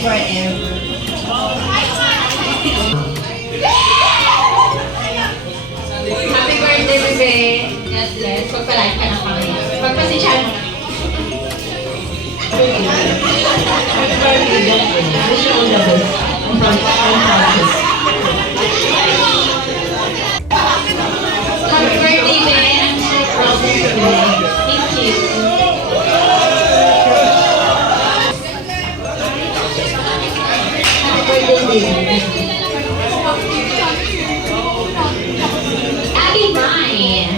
forever. Happy birthday, bebe. God bless. Pagpalain ka ng kami. Pagpasensyahan mo na. Happy birthday, God bless. Wish you all the best. Happy birthday, bebe. I'm so proud of you today. Thank you. Happy birthday, bebe. Abby mine.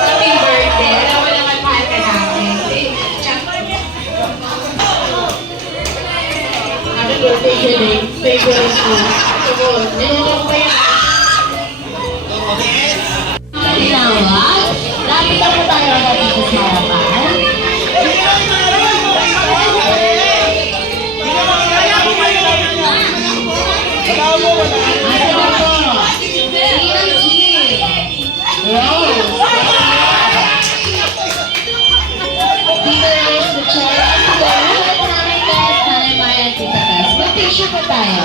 Happy birthday. Alam mo naman mahal ka namin. Happy birthday, Jenny. Favorite ko. Ito, nilulong pa yan. Tinawag. Lapit na po tayo dito sa harapan. Mag-picture po tayo.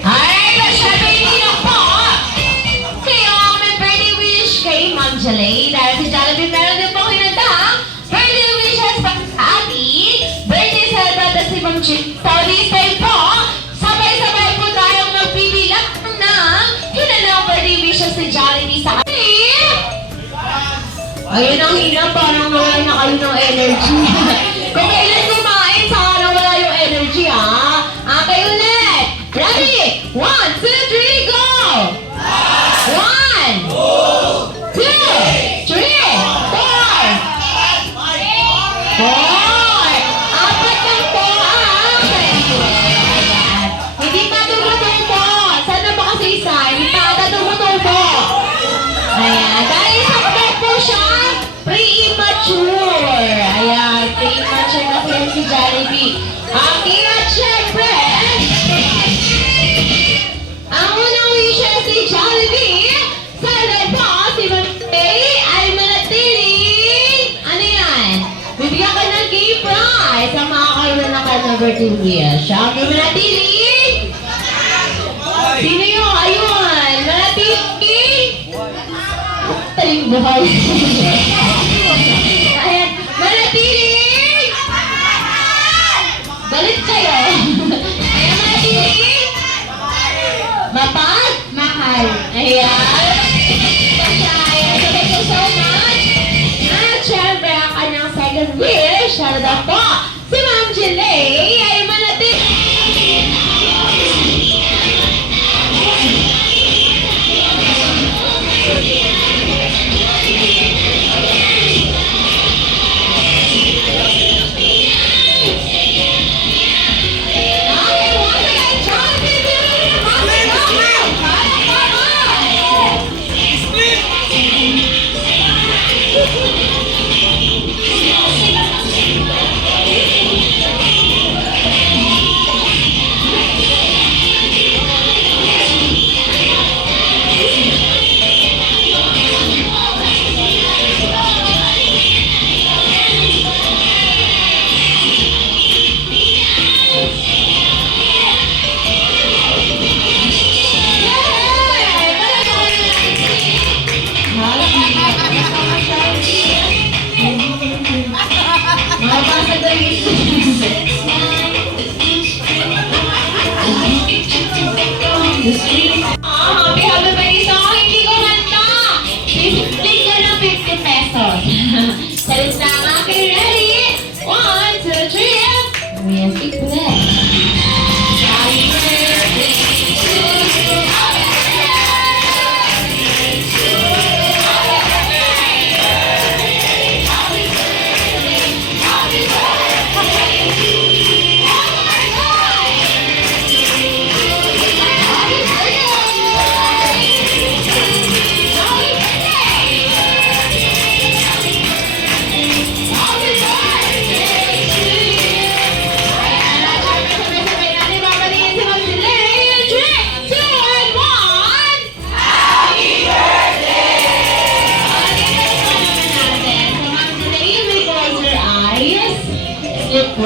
Alright, syempre hindi na po. Kaya may birthday wish kay Ma'am Jalay. Dahil si Jollibee meron din po kinatang birthday wishes pa sa ating birthday celebrant si Ma'am Chip. So this time po, sabay-sabay po tayong magbibilang ng kinanang birthday wishes si Jollibee sa ating. Ayun ang hina, parang nawala na kayo ng energy. Kung kailan kumain, saka nawala yung energy, ha? Okay, ulit! Ready? 1, 2, 3, go! 1, 2, 3, 4, 4! Apat lang po, hindi pa tumutong po. Sana ba kasi isa? Hindi pa tumutong po. Ayan, dahil sakto po siya, premature. Ayan, premature na po si Jollibee. Aking at syempre, ang unang wishes si Jollibee, sana po si Monday ay manatiling, ano yan? Bibigyan ka ng gay prize ang makakaroon ng kanyang birthday wish. Siya, okay, manatiling? Sino yung ayun? Manatiling? Taling buhay. Ayan, manatiling! Balik kayo. Ayan, manatiling! Mapag? Mahal. Ayan. Ayan, so thank you so much. At syempre, ang kanyang second wish, ano daw po, si Ma'am Jalay ay manatiling. Happy birthday sa akin, hindi ko handa. Bibigyan ka ng 50 pesos. Salit na ang aking ready. 1, 2, 3. Music play. Happy birthday to you. Happy birthday.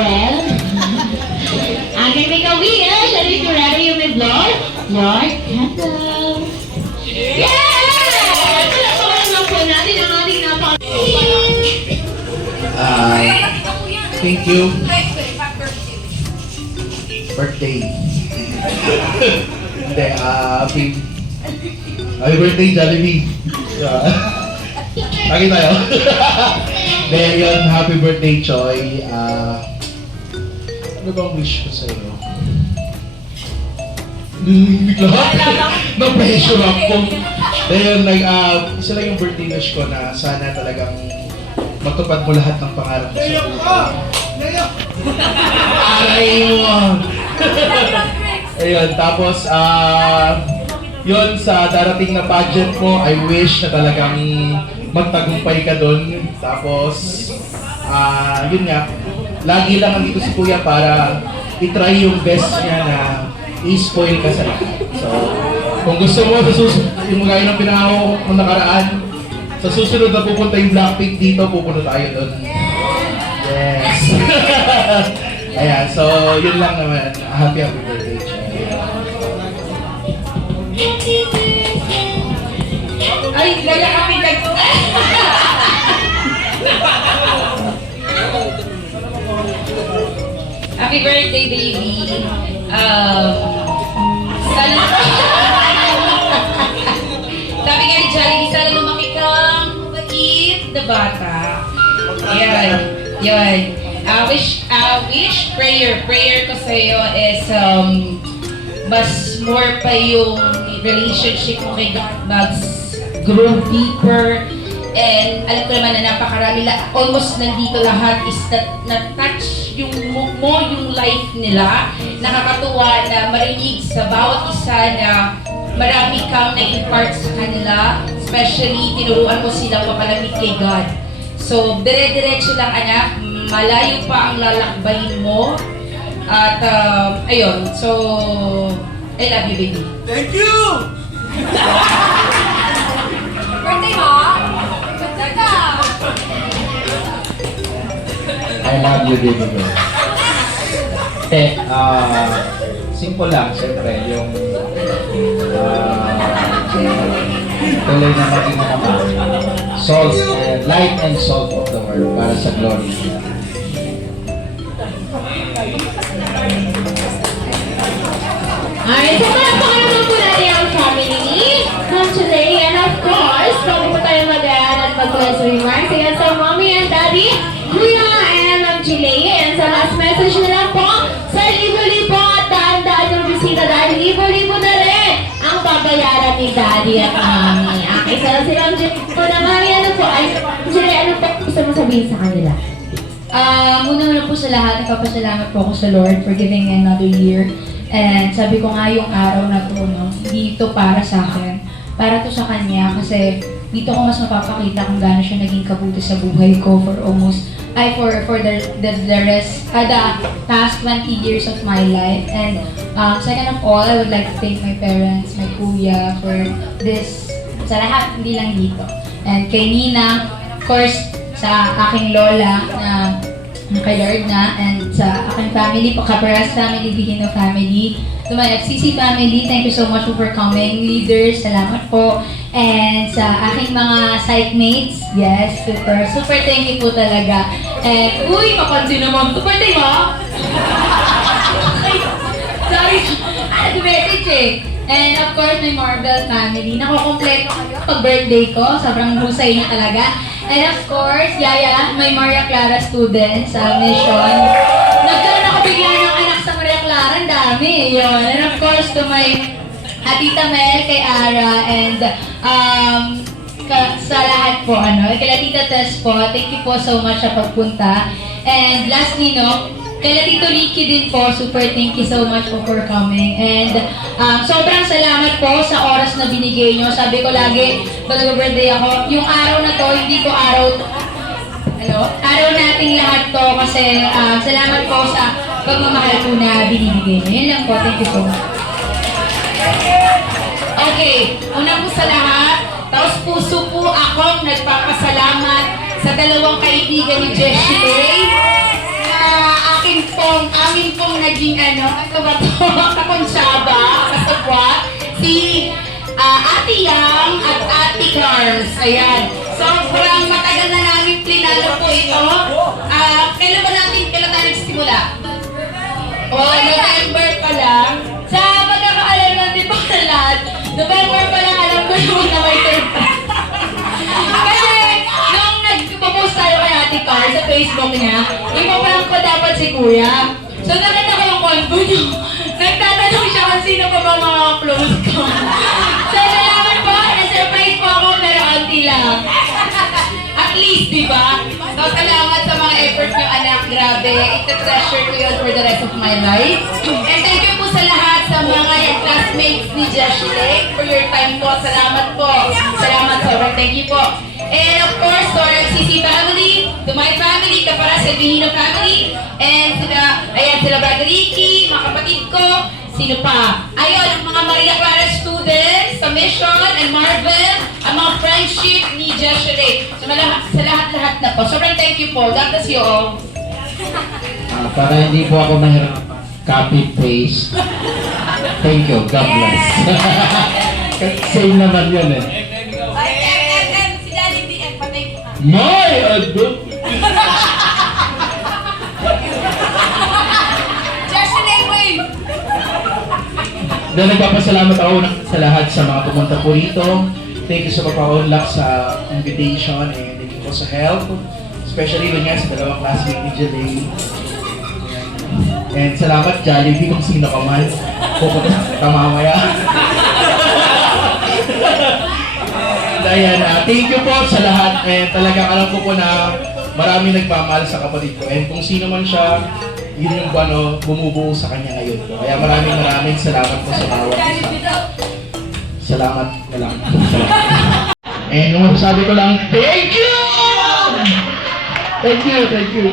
well. Aking may ka-wish, and if you're ready, you may blow your candle. Yeah! Palapakan lang po natin ang ating Thank you. Birthday. Hindi, happy birthday, Jollibee. Lagi tayo. Then yun, happy birthday, Choi. Ano bang wish ko sa'yo? Na-pressure ako. Then, isa lang yung birthday wish ko na sana talagang matupad mo lahat ng pangarap mo sa buhay. Aray mo! Ayun, tapos, yun, sa darating na pageant mo, I wish na talagang magtagumpay ka doon. Tapos, yun nga, lagi lang nandito si Kuya para itry yung best niya na i-spoil ka sa lahat. So, kung gusto mo, sa susunod, yung gaya ng pinakaw ng nakaraan, sa susunod na pupunta yung Blackpink dito, pupunta tayo doon. Yes! Ayan, so yun lang naman. Happy birthday, Choy. Ay, lala kami Happy birthday, baby. Sana... Sabi nga ni Jollibee, sana lumaki kang mabait na bata. Yan. Prayer ko sa'yo is mas more pa yung relationship mo kay God, mas grow deeper. And alam ko naman na napakarami, almost nandito lahat is na-touch yung life nila. Nakakatuwa na marinig sa bawat isa na marami kang na-impart sa kanila. Especially, tinuruan mo silang mapalamig kay God. So, dire-diretso lang anak, malayo pa ang lalakbayin mo. At, ayun, so, I love you, baby. Thank you! Birthday mo? Ganda ka! I love you, baby girl. Simple lang, siyempre, yung tuloy na maging ama. Salt and light and salt of the world para sa glory niya. Alright, so palakpakan naman po natin ang family from today. And of course, bago po tayo mag-add at mag-close remarks, ayan sa mommy and daddy, Kuya and Ma'am Jilay. And sa last message na lang po, sa libo-libo at daan-daan yung bisita dahil libo-libo na rin ang babayaran ni daddy at mommy. Okay, so silang Jilay po na mami, ano po? Ay, Jilay, ano po gusto mo sabihin sa kanila? Muna po sa lahat, nagpapasalamat po ako sa Lord for giving me another year. And sabi ko nga yung araw na to, no, hindi ito para sa akin. Para to sa Kanya kasi dito ko mas mapapakita kung gaano siya naging kabuti sa buhay ko for the past 20 years of my life. And second of all, I would like to thank my parents, my kuya for this, sa lahat, hindi lang dito. And kay Nina, of course, sa aking lola na kay Lord na, and sa aking family po, Caparas family, Vigino family, to my FCC family, thank you so much for coming. Leaders, salamat po. And sa aking mga sitemates, yes, super thank you po talaga. And, uy, papansin naman, super thank mo! Sorry, nag-message eh. And of course, my Marvel family. Nakukompleto kayo pag birthday ko. Sobrang husay niya talaga. And of course, Yaya, my Maria Clara student sa mission. Nagkaroon ako bigla ng anak sa Maria Clara. Ang dami. Yun. And of course, to my Tita Mel, kay Ara, and sa lahat po, kay Tita Tess po, thank you po so much sa pagpunta. And lastly, kay Tito Ricky din po, super thank you so much po for coming. And sobrang salamat po sa oras na binigay nyo. Sabi ko lagi, pag birthday ako, yung araw na to, hindi ko araw nating lahat to kasi salamat po sa pagmamahal po na binibigay nyo. Yan lang po, thank you so much. Okay, una po sa lahat, taos puso po akong nagpapasalamat sa dalawang kaibigan ni Jessie Ray. Aking pong amin pong naging ano ba to? Kakonsyaba, kasabwat, si Ate Yang at Ate Cars. Ayan. Sobrang matagal na namin plinano po ito. Kailan tayo nagsimula? November pa lang. Sa pagkakaalam natin po na lahat, November pa lang alam ko yung na may surprise. Kasi nung nagpo-post tayo kay Ate Car sa Facebook niya, ipaprank ko dapat si Kuya. So nakita ko yung konto niyo. Nagtatanong siya kung sino pa ba mga close ko. So salamat po, na-surprise po ako pero auntie lang. At least, di ba? So salamat sa mga effort niyo anak, grabe. Ita-treasure ko yun for the rest of my life. And thank you po sa lahat sa mga classmates ni Josh Lake for your time po. Salamat po. Salamat sobrang. Thank you po. And of course, to our FCC family, to my family, kapara sa Vihino family, and sila Brother Ricky, mga kapatid ko, sino pa? Ayun, ang mga Maria Clara students, sa Mission and Marvel, ang mga friendship ni Josh Lake. So, sa lahat-lahat na po. Sobrang thank you po. God bless you all. Para hindi po ako mahirap copy-paste. Thank you. God bless. Same naman yun eh. Si Daddy DM, patay ko ka. My adult. Josh Lake, wait! Dahil nagpapasalamat ako sa lahat sa mga pumunta po rito. Thank you sa pagpapaunlak sa invitation and thank you po sa help. Especially yun nga sa dalawang classmate ni Jalay. And salamat Jollibee kung sino ka man. Pupunta sa mamaya. Ayan, thank you po sa lahat. And talagang alam ko po na marami nagmamahal sa kapatid ko. And kung sino man siya, yun yung bumubuo sa kanya ngayon po. Kaya maraming salamat po sa bawat isa. Salamat na lang. And yung masasabi ko lang, thank you! Thank you, thank you.